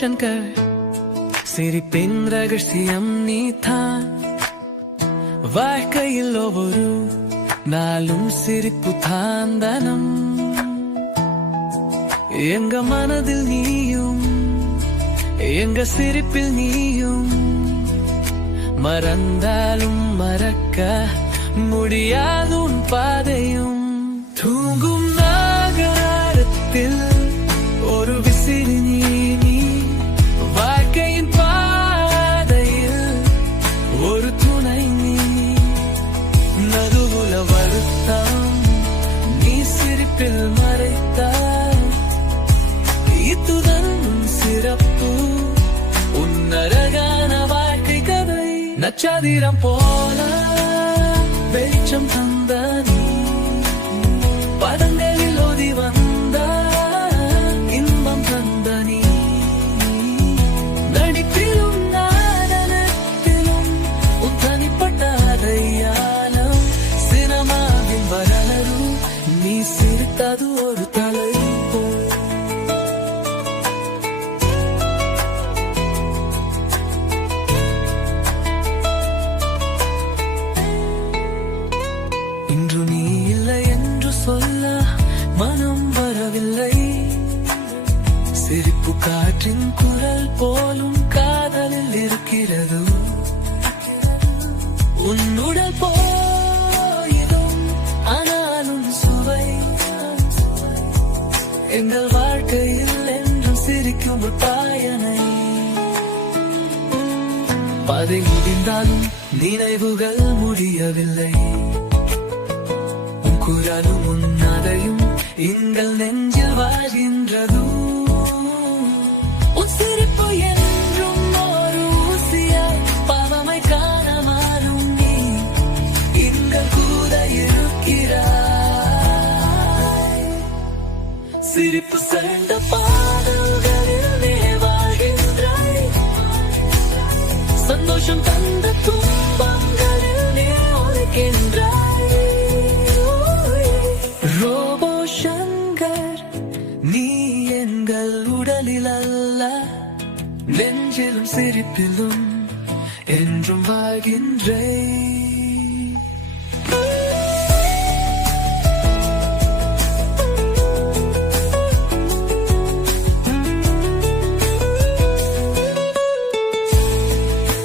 சங்கர் சிரிப்பின் ரகசியம் நீதான் வாழ்க்கையில் ஒவ்வொரு நாளும் சிரிப்பு தாந்தனம் எங்க மனதில் நீயும் எங்க சிரிப்பில் நீயும் மறந்தாலும் மறக்க முடியாது உன் பாதையும் தூங்கும் நகரத்தில் ஒரு விசிறி நீ வாழ்க்கையின் பாதையில் ஒரு துணை நீ நடுவுல வருத்தம் நீ சிரிப்பில் மறைத்தாய் இத்துடன் சிறப்பு உன்னரகான வாழ்க்கை கதை நட்சத்திரம் போல வெளிச்சம் தந்த நீ பதங்களில் ஓதி வந்த இன்பம் தந்த நீ நடிப்பிலும் நாடனத்திலும் உன் தனிப்பட்ட அடையாளம் சினிமாவின் வரலாறு நீ சிரித்தது ஒரு தலை இன்று நீ இல்லை என்று சொல்ல மனம் வரவில்லை சிரிப்பு காற்றின் குரல் போலும் காதலில் இருக்கிறது உன்னுடல் போயிடும் ஆனாலும் சுவை எங்கள் வாழ்க்கையில் என்றும் சிரிக்கும் பாயனை பாதை முடிந்தாலும் நினைவுகள் முடியவில்லை குரலும் உன்னதையும் எங்கள் நெஞ்சில் வாழ்கின்றது உன் சிரிப்பு என்றும் ஒரு ஊசியாய் பாவமை காண மாறும் நீ எங்கள் கூட இருக்கிறாய் சிரிப்பு சேர்ந்த பாடல்களில் நீ வாழ்கின்றாய் சந்தோஷம் தந்த துன்பங்களில் நீ ஒழிக்கின்றாய் உடலில் அல்ல நெஞ்சிலும் சிரிப்பிலும் என்றும் வாழ்கின்றேன்.